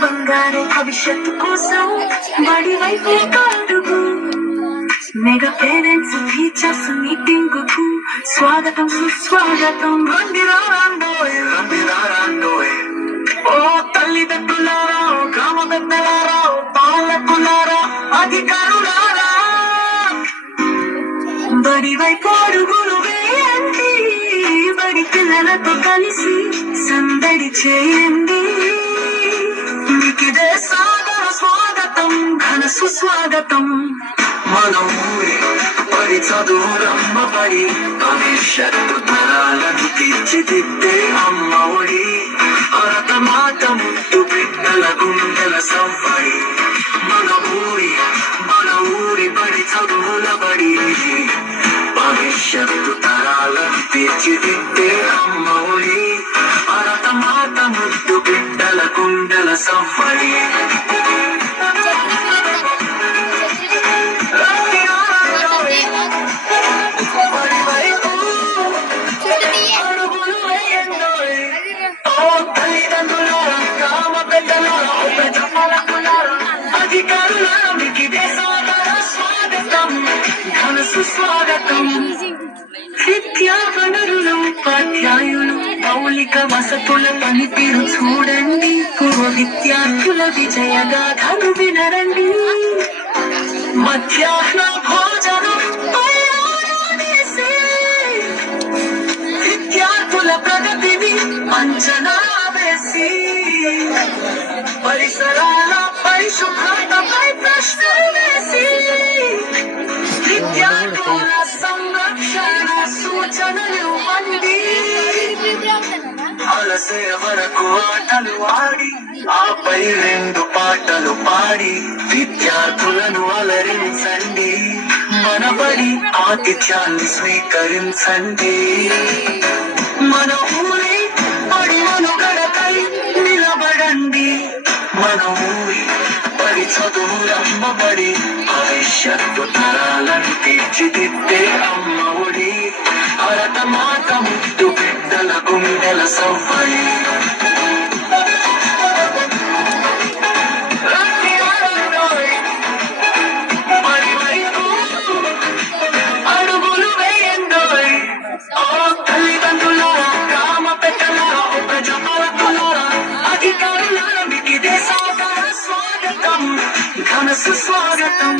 బంగారు భవిష్యత్తు కోసం బడి వైపు అడుగు. మెగా పేరెంట్స్ టీచర్స్ మీటింగ్ కు స్వాగతం సుస్వాగతం. రండిరాండోయ్ ఓ తల్లిదండ్రులారా, గ్రామ పెద్దలారా, పాలకులారా, అధికారులారా, బడి వైపు అడుగులు వేయండి. బడి పిల్లలతో కలిసి సందడి చేయండి. మీకిదే సాదర స్వాగతం, ఘన సుస్వాగతం. మన ఊరి బడి చదువురమ్మ బడి, భవిష్యత్తు తరాలను తీర్చిదిద్దే అమ్మ ఒడి. భరత మాత ముద్దు బిడ్డల గుండెల సవ్వడి. మన ఊరి బడి చదువుల బడి, భవిష్యత్తు తరాలను తీర్చిదిద్దే అమ్మ ఒడి. భరత మాత ముద్దు బిడ్డల గుండెల సవ్వడి. స్వాగతం. విద్యా వనరులు, ఉపాధ్యాయులు, మౌలిక వసతుల పనితీరు చూడండి. పూర్వ విద్యార్థుల విజయగాథలు వినరండి. మధ్యాహ్న భోజనం విద్యార్థుల ప్రగతిని అంచనా వేసి, పరిసరాల పరిశుభ్రతపై ప్రశ్నలు వేసి, విద్యార్థుల సంరక్షణ సూచనలు ఇవ్వండి. అలసే వరకు ఆటలు ఆడి, ఆపై 2 పాటలు పాడి, విద్యార్థులను అలరించండి. మనబడి ఆతిథ్యాన్ని స్వీకరించండి. మన ఊరి బడి మనుగడకై నిలబడండి. మన ఊరి బడి చదువులమ్మ బడి, భవిష్యత్తు తరాలను తీర్చిదిద్దే అమ్మ ఒడి. భరత మాత ముద్దు బిడ్డల గుండెల సవ్వడి. స్వాగతం.